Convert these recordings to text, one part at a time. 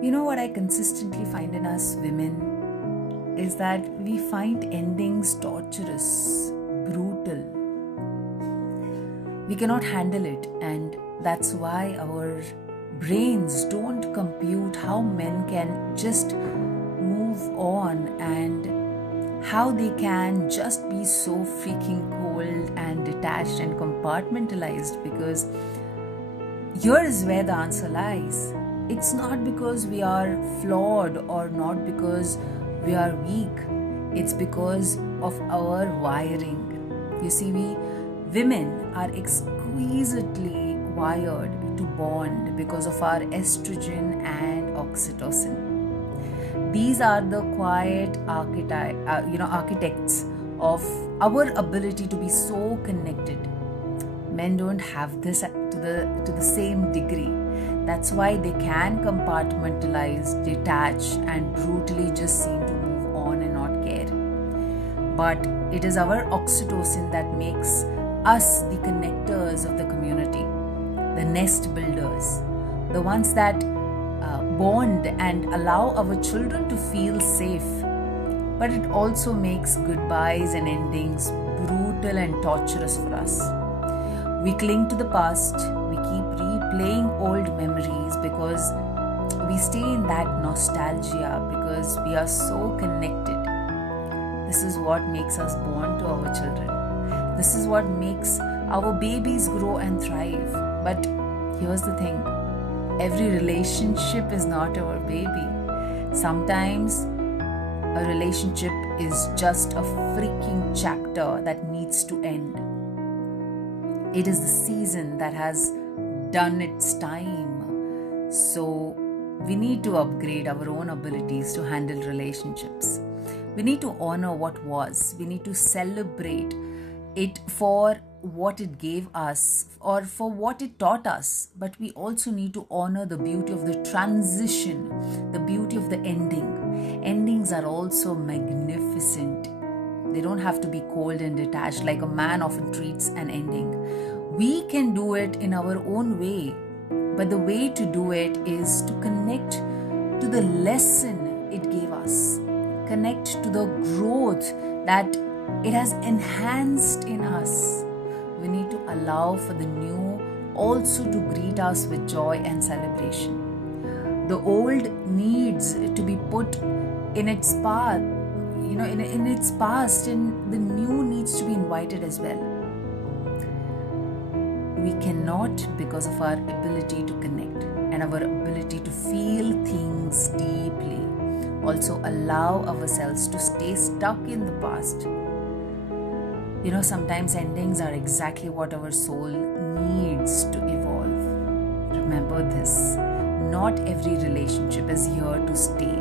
You know what I consistently find in us women is that we find endings torturous, brutal. We cannot handle it, and that's why our brains don't compute how men can just move on and how they can just be so freaking cold and detached and compartmentalized, because here is where the answer lies. It's not because we are flawed or not because we are weak. It's because of our wiring. You see, we women are exquisitely wired to bond because of our estrogen and oxytocin. These are the quiet architects of our ability to be so connected. Men don't have this to the same degree. That's why they can compartmentalize, detach, and brutally just seem to move on and not care. But it is our oxytocin that makes us the connectors of the community, the nest builders, the ones that bond and allow our children to feel safe. But it also makes goodbyes and endings brutal and torturous for us. We cling to the past, we keep replaying old memories because we stay in that nostalgia because we are so connected. This is what makes us born to our children. This is what makes our babies grow and thrive. But here's the thing, every relationship is not our baby. Sometimes a relationship is just a freaking chapter that needs to end. It is the season that has done its time. So we need to upgrade our own abilities to handle relationships. We need to honor what was. We need to celebrate it for what it gave us or for what it taught us. But we also need to honor the beauty of the transition, the beauty of the ending. Endings are also magnificent. They don't have to be cold and detached like a man often treats an ending. We can do it in our own way, but the way to do it is to connect to the lesson it gave us, connect to the growth that it has enhanced in us. We need to allow for the new also to greet us with joy and celebration. The old needs to be put in its path, in its past, and the new needs to be invited as well. We cannot, because of our ability to connect and our ability to feel things deeply, also allow ourselves to stay stuck in the past. Sometimes endings are exactly what our soul needs to evolve. Remember this, not every relationship is here to stay.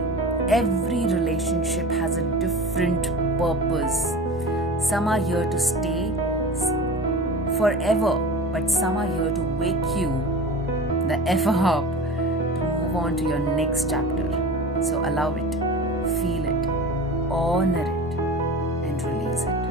Every relationship has a different purpose. Some are here to stay forever, but some are here to wake you the F up to move on to your next chapter. So allow it, feel it, honor it, and release it.